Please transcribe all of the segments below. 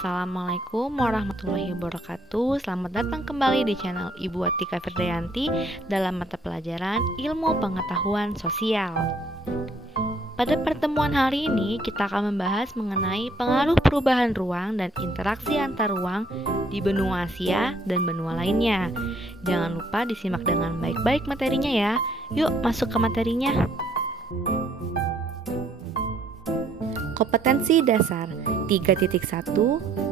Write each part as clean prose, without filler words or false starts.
Assalamualaikum warahmatullahi wabarakatuh. Selamat datang kembali di channel Ibu Atika Firdayanti dalam mata pelajaran Ilmu Pengetahuan Sosial. Pada pertemuan hari ini kita akan membahas mengenai pengaruh perubahan ruang dan interaksi antar ruang di benua Asia dan benua lainnya. Jangan lupa disimak dengan baik-baik materinya ya. Yuk masuk ke materinya. Kompetensi dasar 3.1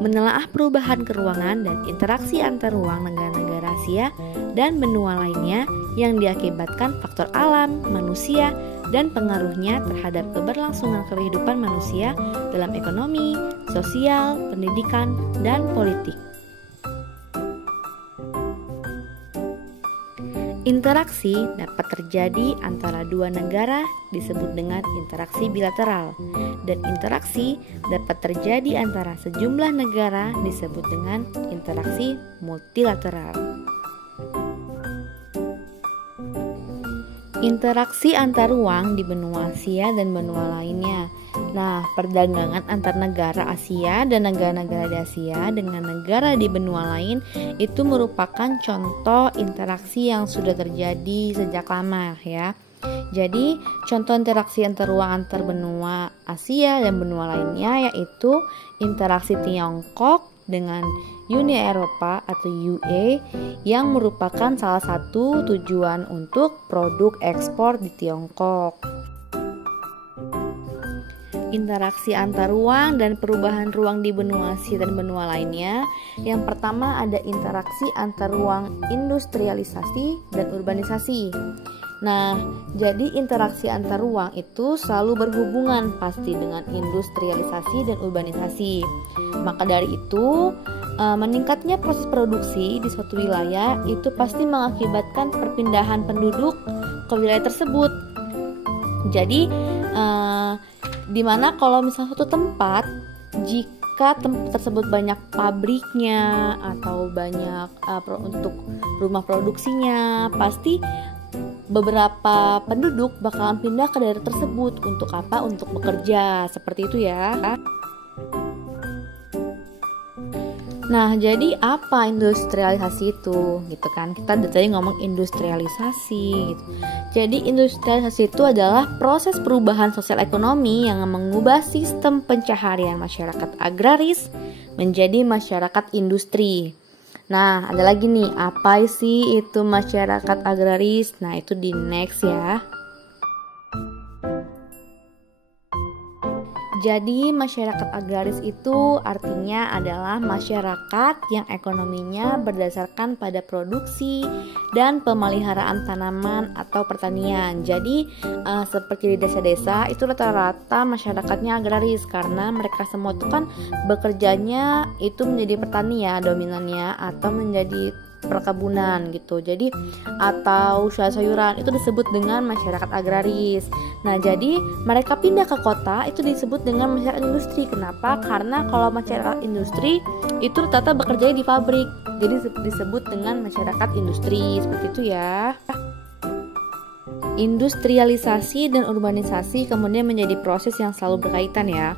menelaah perubahan keruangan dan interaksi antar ruang negara-negara Asia dan benua lainnya yang diakibatkan faktor alam, manusia, dan pengaruhnya terhadap keberlangsungan kehidupan manusia dalam ekonomi, sosial, pendidikan, dan politik. Interaksi dapat terjadi antara dua negara disebut dengan interaksi bilateral, dan interaksi dapat terjadi antara sejumlah negara disebut dengan interaksi multilateral. Interaksi antar ruang di benua Asia dan benua lainnya. Nah, perdagangan antar negara Asia dan negara-negara di Asia dengan negara di benua lain itu merupakan contoh interaksi yang sudah terjadi sejak lama ya. Jadi, contoh interaksi antar ruang antar benua Asia dan benua lainnya yaitu interaksi Tiongkok dengan Uni Eropa atau UE yang merupakan salah satu tujuan untuk produk ekspor di Tiongkok. Interaksi antar ruang dan perubahan ruang di benua Asia dan benua lainnya. Yang pertama ada interaksi antar ruang industrialisasi dan urbanisasi. Nah, jadi interaksi antar ruang itu selalu berhubungan pasti dengan industrialisasi dan urbanisasi. Maka dari itu, meningkatnya proses produksi di suatu wilayah itu pasti mengakibatkan perpindahan penduduk ke wilayah tersebut. Jadi, dimana kalau misalnya suatu tempat, jika tempat tersebut banyak pabriknya atau banyak untuk rumah produksinya, pasti beberapa penduduk bakalan pindah ke daerah tersebut. Untuk apa? Untuk bekerja, seperti itu ya. Nah, jadi apa industrialisasi itu? Gitu kan. Kita tadi ngomong industrialisasi gitu. Jadi industrialisasi itu adalah proses perubahan sosial ekonomi yang mengubah sistem pencaharian masyarakat agraris menjadi masyarakat industri. Nah, ada lagi nih, apa sih itu masyarakat agraris? Nah, itu di next ya. Jadi masyarakat agraris itu artinya adalah masyarakat yang ekonominya berdasarkan pada produksi dan pemeliharaan tanaman atau pertanian. Jadi seperti di desa-desa itu rata-rata masyarakatnya agraris karena mereka semua itu kan bekerjanya itu menjadi petani ya dominannya atau menjadi perkebunan gitu. Jadi atau sayur-sayuran itu disebut dengan masyarakat agraris. Nah, jadi mereka pindah ke kota itu disebut dengan masyarakat industri. Kenapa? Karena kalau masyarakat industri itu rata-rata bekerja di pabrik. Jadi disebut dengan masyarakat industri seperti itu ya. Industrialisasi dan urbanisasi kemudian menjadi proses yang selalu berkaitan ya.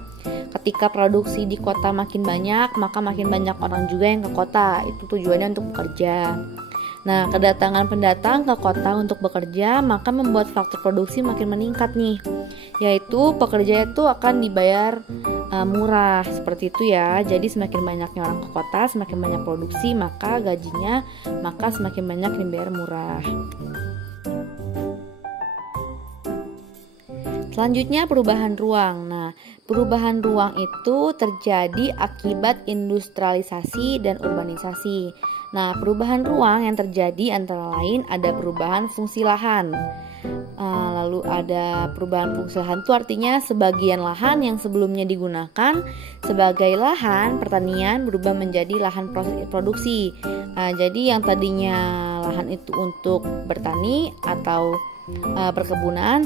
Ketika produksi di kota makin banyak, maka makin banyak orang juga yang ke kota. Itu tujuannya untuk bekerja. Nah, kedatangan pendatang ke kota untuk bekerja maka membuat faktor produksi makin meningkat nih. Yaitu pekerja itu akan dibayar murah seperti itu ya. Jadi semakin banyaknya orang ke kota, semakin banyak produksi, maka gajinya maka semakin banyak dibayar murah. Selanjutnya perubahan ruang. Nah, perubahan ruang itu terjadi akibat industrialisasi dan urbanisasi. Nah, perubahan ruang yang terjadi antara lain ada perubahan fungsi lahan. Lalu ada perubahan fungsi lahan itu artinya sebagian lahan yang sebelumnya digunakan sebagai lahan pertanian berubah menjadi lahan produksi. Jadi yang tadinya lahan itu untuk bertani atau perkebunan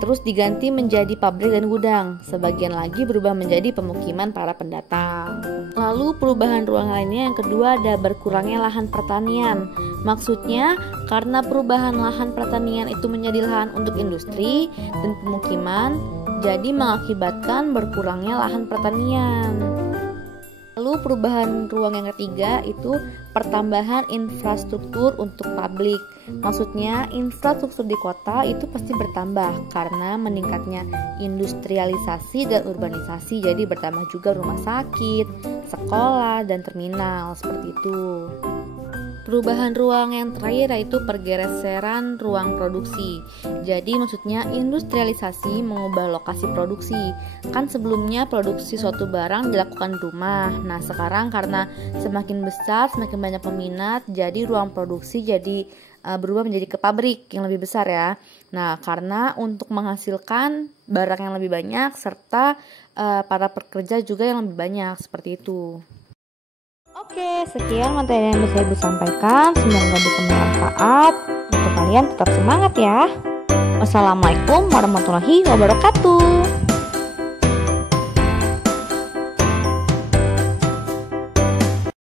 terus diganti menjadi pabrik dan gudang. Sebagian lagi berubah menjadi pemukiman para pendatang. Lalu perubahan ruang lainnya yang kedua ada berkurangnya lahan pertanian. Maksudnya karena perubahan lahan pertanian itu menjadi lahan untuk industri dan pemukiman, jadi mengakibatkan berkurangnya lahan pertanian. Lalu perubahan ruang yang ketiga itu pertambahan infrastruktur untuk publik. Maksudnya infrastruktur di kota itu pasti bertambah karena meningkatnya industrialisasi dan urbanisasi. Jadi bertambah juga rumah sakit, sekolah, dan terminal seperti itu. Perubahan ruang yang terakhir yaitu pergeseran ruang produksi. Jadi maksudnya industrialisasi mengubah lokasi produksi. Kan sebelumnya produksi suatu barang dilakukan di rumah. Nah sekarang karena semakin besar, semakin banyak peminat, jadi ruang produksi jadi berubah menjadi ke pabrik yang lebih besar ya. Nah karena untuk menghasilkan barang yang lebih banyak serta para pekerja juga yang lebih banyak seperti itu. Oke, sekian materi yang bisa Ibu sampaikan. Semoga bisa bermanfaat. Untuk kalian tetap semangat ya. Wassalamualaikum warahmatullahi wabarakatuh.